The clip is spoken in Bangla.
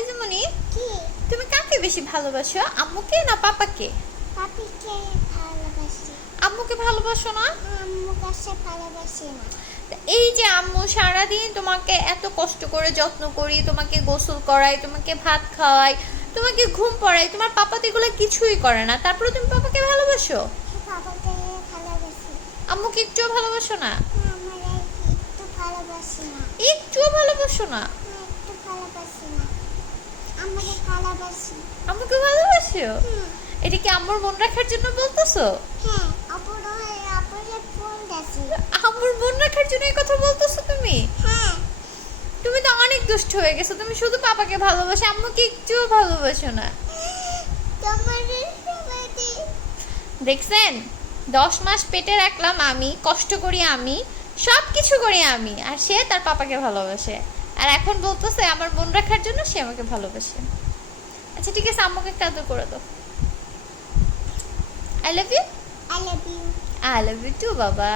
আরিজুমনি, কি? তুমি কাকে বেশি ভালোবাসো, আম্মুকে না পাপাকে? পাপিকে ভালোবাসি। আম্মুকে ভালোবাসো না? আম্মু কাছে ভালোবাসি না। তা এই যে আম্মু সারাদিন তোমাকে এত কষ্ট করে যত্ন করি, তোমাকে গোসল করাই, তোমাকে ভাত খাওয়াই, তোমাকে ঘুম পড়াই, তোমার পাপা তো এগুলো কিছুই করে না, তারপরে তুমি পাপাকে ভালোবাসো? পাপাকে ভালোবাসি। আম্মুকে একটুও ভালোবাসো না? আমরা একটু ভালোবাসি না। একটুও ভালোবাসো না? একটু ভালোবাসি না। আমরা ভালোবাসি। আম্মুকে ভালোবাসো? হুম। এটা কি আম্মুর মন রাখার জন্য বলতেছো? হ্যাঁ, আপুরে ফোন দিছি। আম্মুর মন রাখার জন্য এই কথা বলতেছো তুমি? হ্যাঁ। তুমি তো অনেক দুষ্ট হয়ে গেছো, তুমি শুধু পাপাকে ভালোবাসো, আম্মুকে একটুও ভালোবাসো না। তোমার সবাই দেখছেন, 10 মাস পেটে রাখলাম আমি, কষ্ট করি আমি, সব কিছু করি আমি, আর সে তার পাপাকে ভালোবাসে, আর এখন বলতেছে আমার মন রাখার জন্য সে আমাকে ভালোবাসে। আচ্ছা ঠিক আছে, আম্মুকে একটা আদর করে দাও। I love you. I love you. I love you too বাবা।